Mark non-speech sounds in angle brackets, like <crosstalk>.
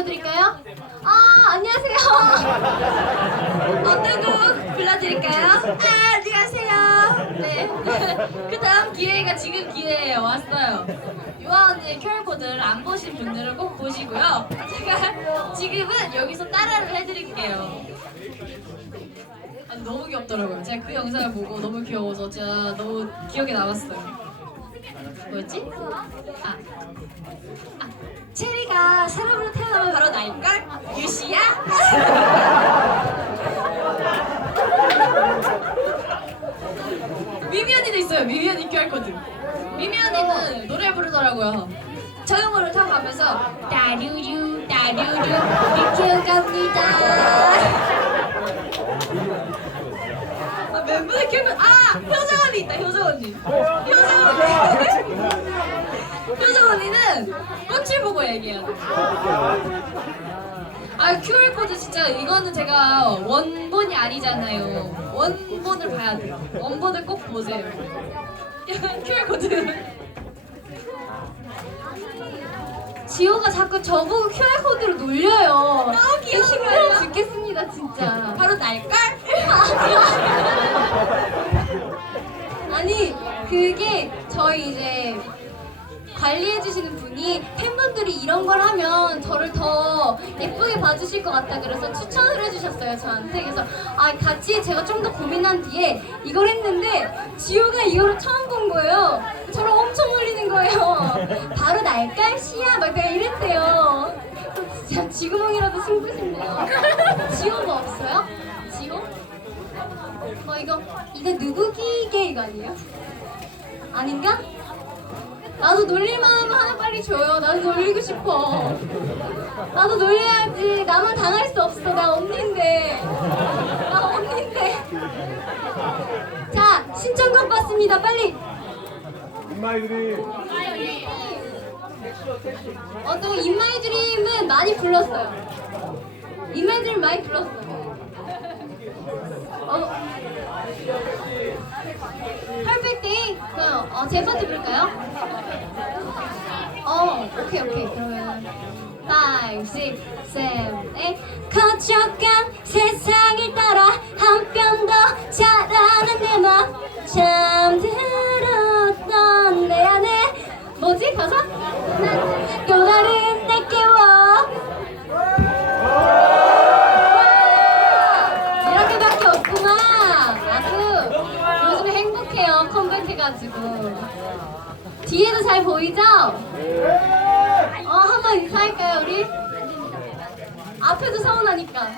불러드릴까요? 아 안녕하세요. <laughs> 어떤 곡 불러드릴까요? 아 안녕하세요. 네. <laughs> 그 다음 기회가 지금 기회에 왔어요. 유아 언니의 QR 코드를 안 보신 분들은 꼭 보시고요. 제가 <laughs> 지금은 여기서 따라를 해드릴게요. 아, 너무 귀엽더라고요. 제가 그 영상을 보고 너무 귀여워서 제가 너무 기억에 남았어요. 뭐였지? 아, 아 체리가 사람으로 태어 날걸? 유시야? <laughs> 미미 언니도 있어요. 미미 언니 QR코드. 미미 언니는 노래 부르더라고요. 자전거를 타고 가면서 따류류 따류류 이렇게 갑니다. 아, 멤버들 기억나. 아, 효정 언니 있다. 효정 언니. 효정 언니. <laughs> 효정 언니는 꽃을 보고 얘기해요. 아, QR 코드 진짜 이거는 제가 원본이 아니잖아요. 원본을 봐야 돼요. 원본을 꼭 보세요. <laughs> QR 코드. 지호가 자꾸 저보고 QR 코드로 놀려요. 너무 귀여워요. 힘들어 죽겠습니다 진짜. 바로 날걸? <laughs> 아니 그게 저희 이제 관리해 주시는 분이 팬분들이 이런 걸 하면 저를 더 예쁘게 봐주실 것 같다 그래서 추천을 해주셨어요 저한테 그래서 아 같이 제가 좀 더 고민한 뒤에 이걸 했는데 지호가 이거를 처음 본 거예요 저를 엄청 놀리는 거예요 <laughs> 바로 날깔씨야 막 내가 이랬대요 진짜 지구멍이라도 지호 뭐 없어요? 지호? 어 이거 이거 누구 기계 이거 아니에요? 아닌가? 나도 놀릴만 하면 하나 빨리 줘요. 나도 놀리고 싶어. 나도 놀려야지. 나만 당할 수 없어. 나 언니인데. 나 언니인데. 자 신청곡 받습니다. 빨리. 인마이들이 어떤 인마이 드림은 많이 불렀어요. 인마이 드림 많이 불렀어요. 어. 그럼 어, 제 파트 부를까요? 어, 오케이 오케이. 그러면 5, 6, 7, 8 거쳐간 세상을 해가지고 뒤에도 잘 보이죠? 어 한번 인사할까요 우리? 앞에도 서운하니까